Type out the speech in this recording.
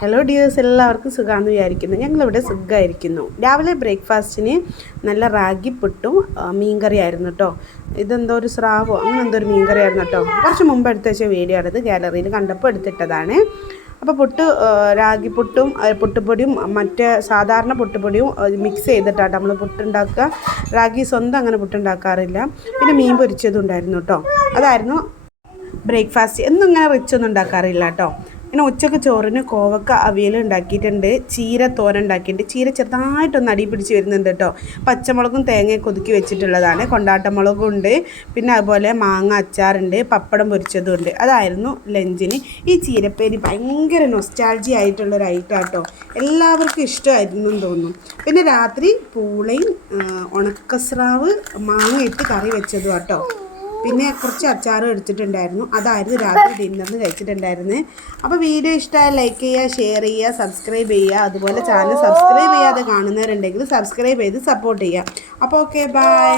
Hello dears എല്ലാവർക്കും സുഖമാണെന്ന് വിചാരിക്കുന്നു. ഞങ്ങളിവിടെ സുഖമായിരിക്കുന്നു രാവിലെ ബ്രേക്ക്ഫാസ്റ്റിന് നല്ല റാഗി പുട്ടും മീൻകറി ആയിരുന്നു കേട്ടോ ഇതെന്തോ ഒരു സ്രാവോ? അങ്ങനെ എന്തോ ഒരു മീൻകറി ആയിരുന്നു കേട്ടോ കുറച്ച് മുമ്പ് എടുത്ത് വെച്ച വീഡിയോ ആണിത് ഗാലറിയിൽ കണ്ടപ്പോൾ എടുത്തിട്ടതാണ്. അപ്പോൾ പുട്ട് റാഗി പുട്ടും പുട്ടുപൊടിയും മറ്റേ സാധാരണ പുട്ടുപൊടിയും മിക്സ് ചെയ്തിട്ടാണ് നമ്മൾ പുട്ടുണ്ടാക്കുക. റാഗി സ്വന്തം അങ്ങനെ പുട്ടുണ്ടാക്കാറില്ല. പിന്നെ മീൻ പൊരിച്ചതും ഉണ്ടായിരുന്നു കേട്ടോ അതായിരുന്നു ബ്രേക്ക്ഫാസ്റ്റ്. എന്നും ഇങ്ങനെ റിച്ച് ഒന്നും ഉണ്ടാക്കാറില്ല കേട്ടോ പിന്നെ ഉച്ചയ്ക്ക് ചോറിന് കോവക്ക അവിയൽ ഉണ്ടാക്കിയിട്ടുണ്ട് ചീര തോരൻ ഉണ്ടാക്കിയിട്ടുണ്ട്. ചീര ചെറുതായിട്ടൊന്ന് അടി പിടിച്ച് വരുന്നുണ്ട് കേട്ടോ. പച്ചമുളകും തേങ്ങയൊക്കെ ഒതുക്കി വെച്ചിട്ടുള്ളതാണ്. കൊണ്ടാട്ടമുളകും ഉണ്ട്. പിന്നെ അതുപോലെ മാങ്ങ അച്ചാറുണ്ട്. പപ്പടം പൊരിച്ചതും ഉണ്ട്. അതായിരുന്നു ലഞ്ചിന്. ഈ ചീരപ്പേരി ഭയങ്കര നൊസ്റ്റാൾജി ആയിട്ടുള്ളൊരു ഐറ്റം കേട്ടോ എല്ലാവർക്കും ഇഷ്ടമായിരുന്നു എന്ന് തോന്നുന്നു. പിന്നെ രാത്രി പൂളയും ഉണക്കസ്രാവ് മാങ്ങ ഇട്ട് കറി വെച്ചതും കേട്ടോ പിന്നെ കുറച്ച് അച്ചാറും എടുത്തിട്ടുണ്ടായിരുന്നു. അതായിരുന്നു രാത്രി ഡിന്നറിന് കഴിച്ചിട്ടുണ്ടായിരുന്നത് അപ്പോൾ വീഡിയോ ഇഷ്ടമായ ലൈക്ക് ചെയ്യുക ഷെയർ ചെയ്യുക സബ്സ്ക്രൈബ് ചെയ്യുക. അതുപോലെ ചാനൽ സബ്സ്ക്രൈബ് ചെയ്യാതെ കാണുന്നവരുണ്ടെങ്കിൽ സബ്സ്ക്രൈബ് ചെയ്ത് സപ്പോർട്ട് ചെയ്യുക. അപ്പോൾ ഓക്കെ ബൈ